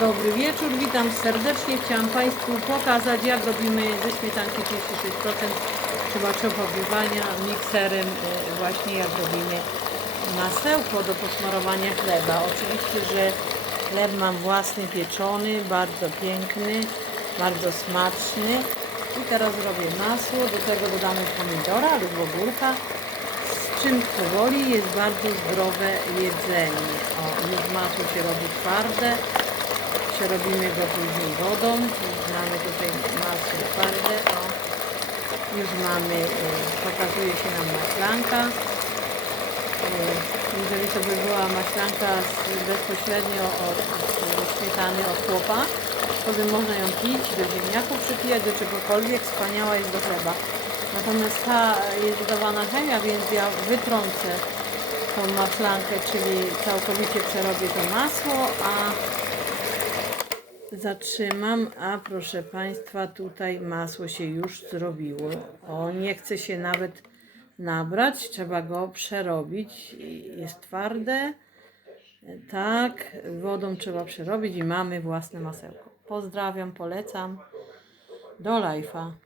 Dobry wieczór, witam serdecznie. Chciałam Państwu pokazać, jak robimy ze śmietanki 36% chyba przechowywania mikserem, y, właśnie jak robimy masełko do posmarowania chleba. Oczywiście, że chleb mam własny pieczony, bardzo piękny, bardzo smaczny. I teraz robię masło, do tego dodamy pomidora lub ogórka, z czym powoli jest bardzo zdrowe jedzenie. O, już masło się robi twarde, przerobimy go później wodą. Mamy tutaj masło twarde. O, już mamy, y, pokazuje się nam maślanka. Y, Jeżeli to by była maślanka bezpośrednio od, od śmietany od chłopa, to by można ją pić, do ziemniaków przypijać, do czegokolwiek, wspaniała jest do chleba. Natomiast ta jest dodawana chemia, więc ja wytrącę tą maślankę, czyli całkowicie przerobię to masło, a zatrzymam, a proszę Państwa, tutaj masło się już zrobiło. O, nie chce się nawet nabrać, trzeba go przerobić. Jest twarde. Tak, wodą trzeba przerobić i mamy własne masełko. Pozdrawiam, polecam. Do live'a.